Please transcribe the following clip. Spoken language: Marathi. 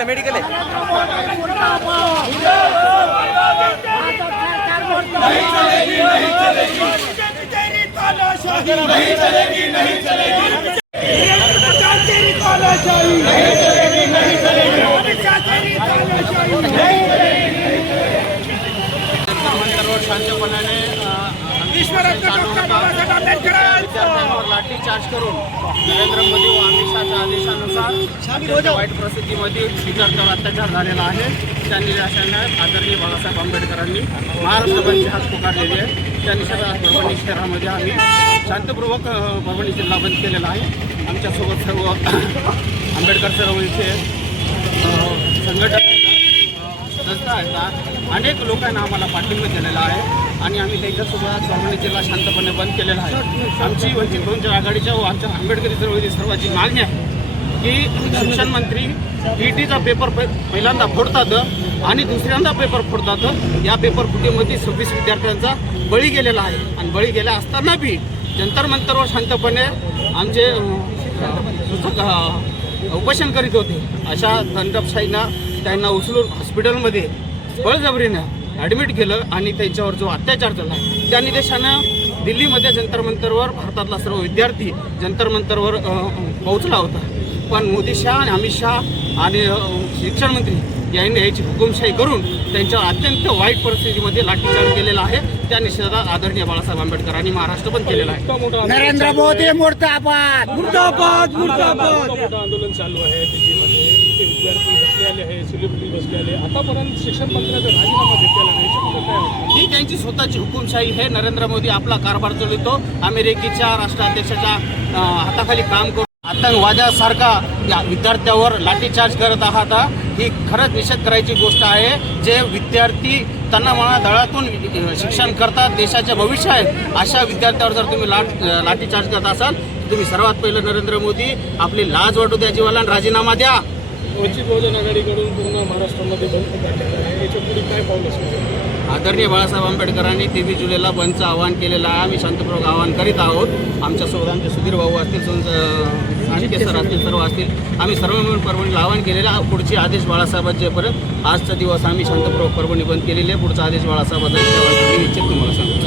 मेडिकल है नहीं चलेगी नहीं चलेगी तेरी तानाशाही नहीं चलेगी नहीं चलेगी तेरी तानाशाही नहीं चलेगी नहीं चलेगी तेरी तानाशाही नहीं चलेगी। शांतपणाने विद्यार्थ्यांवर लाठीचार्ज करून नरेंद्र मोदी व अमित शहाच्या आदेशानुसार वाईट परिस्थितीमध्ये विद्यार्थ्यांवर अत्याचार झालेला आहे. त्या निराशाने आदरणीय बाळासाहेब आंबेडकरांनी महाराष्ट्र बंदची हात पुकारलेली आहे. त्या निषेधार्थ परभणी शहरामध्ये आम्ही शांतपूर्वक परभणी जिल्हा बंद केलेला आहे. आमच्यासोबत सर्व आंबेडकर चळवळीचे संघटनेचा संस्था आहेत. अनेक लोकांना आम्हाला पाठिंबा दिलेला आहे आणि आम्ही त्याच्यासोबत परभणी जिल्हा शांतपणे बंद केलेला आहे. आमची वंचित बहुजन आघाडीच्या व आमच्या आंबेडकरी चळवळी सर्वांची मागणी आहे की शिक्षण मंत्री टीईटीचा पेपर पहिल्यांदा फोडतात आणि दुसऱ्यांदा पेपर फोडतात. या पेपर फुटीमध्ये 26 विद्यार्थ्यांचा बळी गेलेला आहे आणि बळी गेला असताना बी जंतर मंतरवर शांतपणे आमचे उपोषण करीत होते. अशा दंडशाहीनं त्यांना उचलून हॉस्पिटलमध्ये बळजबरीनं ॲडमिट केलं आणि त्यांच्यावर जो अत्याचार झाला त्या निदेशानं दिल्लीमध्ये जंतर मंतरवर भारतातला सर्व विद्यार्थी जंतर मंतरवर पोहोचला होता. पण मोदी शाह आणि अमित शाह आणि शिक्षण मंत्री यांनी याची हुकुमशाही करून त्यांच्या अत्यंत वाईट परिस्थितीमध्ये लाठीचार्ज केलेला आहे. त्या निषेधात आदरणीय बाळासाहेब आंबेडकरांनी महाराष्ट्र बंद केलेला आहे. नरेंद्र मोदी मुर्दाबाद मुर्दाबाद मुर्दाबाद. आंदोलन चालू आहे दिल्लीमध्ये, विद्यार्थी बसले आले आहे, सेलिब्रिटी बसले आले. आतापर्यंत शिक्षण मंत्र्याचा राजीनामा घेतलेला नाही. ही त्यांची स्वतःची हुकुमशाही आहे. नरेंद्र मोदी आपला कारभार चालवतो. अमेरिकेच्या राष्ट्राध्यक्षाच्या हाताखाली काम करून आतंकवादासारखा या विद्यार्थ्यावर लाठीचार्ज करत आहात. ही खरंच निषेध करायची गोष्ट आहे. जे विद्यार्थी तनामना दळातून शिक्षण करतात, देशाचे भविष्य आहे, अशा विद्यार्थ्यावर जर तुम्ही लाठीचार्ज करत असाल तुम्ही सर्वात पहिलं नरेंद्र मोदी आपली लाज वाटू द्या जीवाला राजीनामा द्या. वंचित बहुजन आघाडीकडून पूर्ण महाराष्ट्रामध्ये बंद करण्यात आहे. याच्या पुढे काय पाऊल असेल? आदरणीय बाळासाहेब आंबेडकरांनी 23 जुलैला बंदचं आवाहन केलेलं आहे. आम्ही शांतपूर्वक आवाहन करीत आहोत. आमच्यासोबत आमचे सुधीर भाऊ असतील, आणखी सर असतील, सर्व असतील. आम्ही सर्व मिळून परभणीला आवाहन केलेलं आहे. पुढचे आदेश बाळासाहेबांचेपर्यंत आजचा दिवस आम्ही शांतपूर्वक परभणी बंद केलेली आहे. पुढचा आदेश बाळासाहेबांचा मी निश्चित तुम्हाला सांगतो.